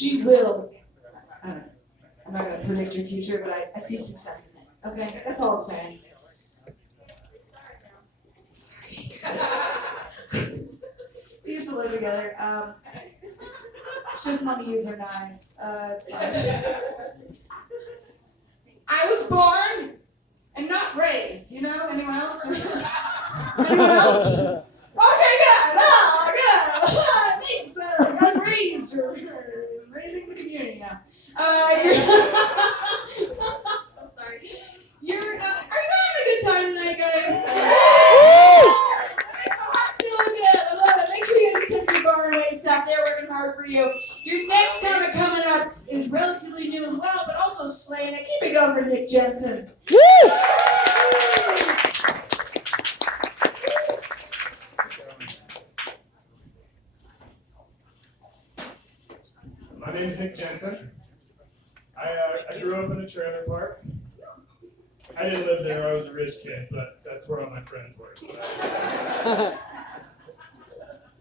She will. I don't know. I'm not going to predict your future, but I see success in it. Okay? That's all I'm saying. We used to live together. It's just mommy user 9s. It's fine. I was born and not raised. You know? Anyone else? Anyone else? Okay, good. Oh, good. Thanks. I'm raised. Raising the community now. I'm sorry. Are you having a good time tonight, guys? I'm feeling good. I love it. Make sure you guys attend your bar and wait staff. They're working hard for you. Your next comic coming up is relatively new as well, but also slaying it. Keep it going for Nick Jensen. My name's Nick Jensen. I grew up in a trailer park. I didn't live there, I was a rich kid, but that's where all my friends were. So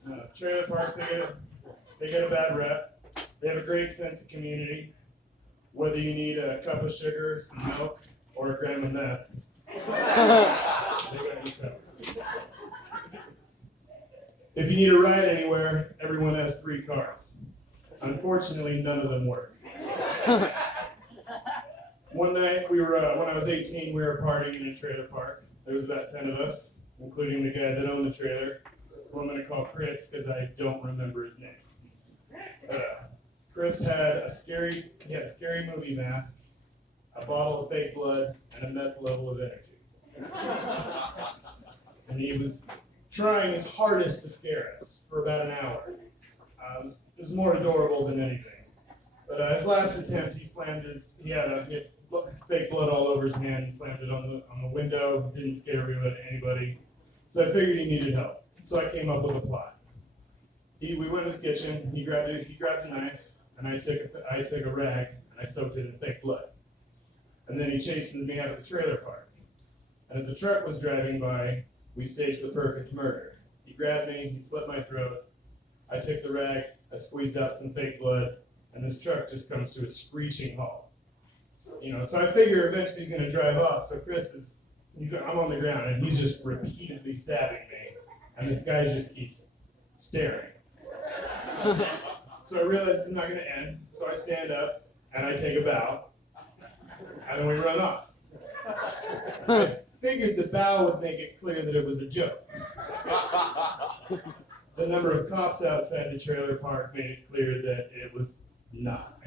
that's trailer parks, they get a bad rep. They have a great sense of community. Whether you need a cup of sugar, some milk, or a gram of meth, they got you covered. If you need a ride anywhere, everyone has 3 cars. Unfortunately, none of them work. One night, when I was 18, we were partying in a trailer park. There was about 10 of us, including the guy that owned the trailer, who I'm going to call Chris because I don't remember his name. Chris had a scary movie mask, a bottle of fake blood, and a meth level of energy. And he was trying his hardest to scare us for about an hour. It was more adorable than anything. But his last attempt, he had fake blood all over his hand and slammed it on the window. Didn't scare anybody. So I figured he needed help. So I came up with a plot. We went to the kitchen. He grabbed a knife, and I took a rag and I soaked it in fake blood. And then he chases me out of the trailer park. And as the truck was driving by, we staged the perfect murder. He grabbed me, he slit my throat. I took the rag, I squeezed out some fake blood, and this truck just comes to a screeching halt. So I figure eventually he's going to drive off. So I'm on the ground, and he's just repeatedly stabbing me, and this guy just keeps staring. So I realize it's not going to end. So I stand up and I take a bow, and then we run off. I figured the bow would make it clear that it was a joke. The number of cops outside the trailer park made it clear that it was not.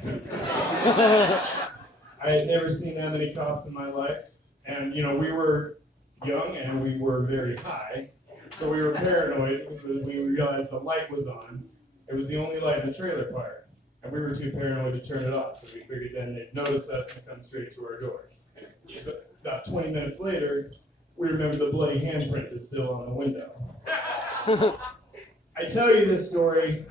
I had never seen that many cops in my life, and we were young and we were very high, so we were paranoid because we realized the light was on. It was the only light in the trailer park, and we were too paranoid to turn it off because we figured then they'd notice us and come straight to our door. But about 20 minutes later, we remember the bloody handprint is still on the window. I tell you this story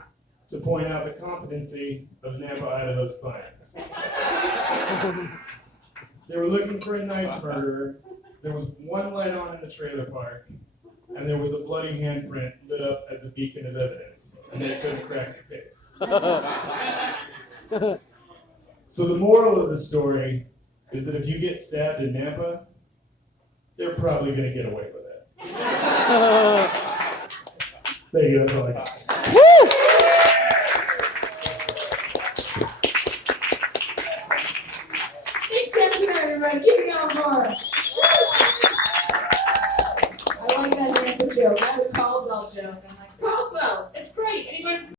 to point out the competency of Nampa, Idaho's finest. They were looking for a knife murderer. There was one light on in the trailer park, and there was a bloody handprint lit up as a beacon of evidence, and they couldn't crack the case. So the moral of the story is that if you get stabbed in Nampa, they're probably going to get away with it. Thank you, that's all I got. Nick Jensen, everybody. Keep it going for him. I like that joke. I have a Caldwell joke. I'm like, Caldwell, it's great. Anybody